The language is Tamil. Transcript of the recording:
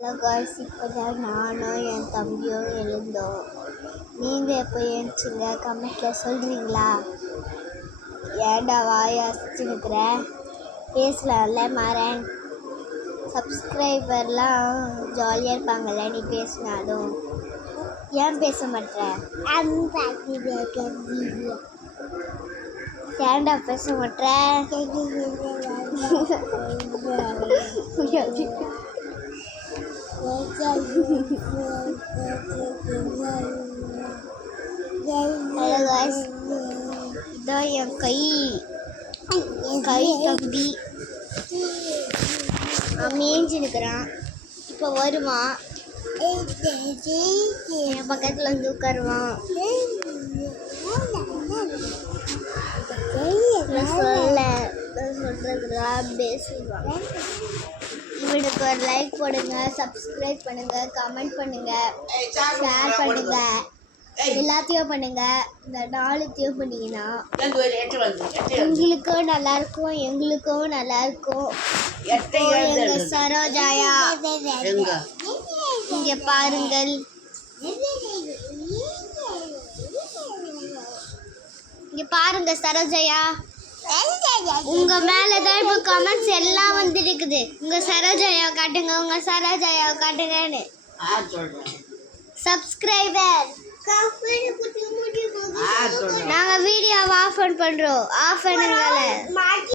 ஹலோ காய்ஸ், இப்போ தான் நானும் என் தம்பியும் எழுந்தோம். நீங்கள் எப்போ எழுந்துச்சிங்க கமெண்ட்டில் சொல்கிறீங்களா? ஏன்டா வாய் அசைச்சுன்னுக்குற, பேசலாம்ல மாறன். சப்ஸ்கிரைபர்லாம் ஜாலியாக இருப்பாங்கள்ல நீ பேசினாலும். ஏன் பேச மாட்டேற? ஏன்டா பேச மாட்டேற? ஹலோ காய்ஸ், இதான் என் கை தம்பி மேய்ஞ்சினுக்கிறான். இப்போ வருவான், என் பக்கத்தில் வந்து உட்காருவான். சொல்றதுலாம் பேசுவான். இவனுக்கு ஒரு லைக் போடுங்க, சப்ஸ்கிரைப் பண்ணுங்க, கமெண்ட் பண்ணுங்க, ஷேர் பண்ணுங்க, எல்லாத்தையும் பண்ணுங்க. இந்த 4த்தையும் பண்ணீங்கன்னா உங்களுக்கும் நல்லா இருக்கும், எங்களுக்கும் நல்லா இருக்கும். எங்க சரோஜாயா இங்க பாருங்கள், இங்க பாருங்க சரோஜாயா, உங்க மேலதான் இப்ப கமெண்ட்ஸ் எல்லாம் வந்துட்டு இருக்குது. உங்க சரோஜாயா காட்டுங்க, உங்க சரோஜாயா காட்டுங்கன்னு. சப்ஸ்கிரைபர் நாங்க வீடியோவை ஆஃப் பண்றோம், ஆஃப் பண்ணுங்களேன்.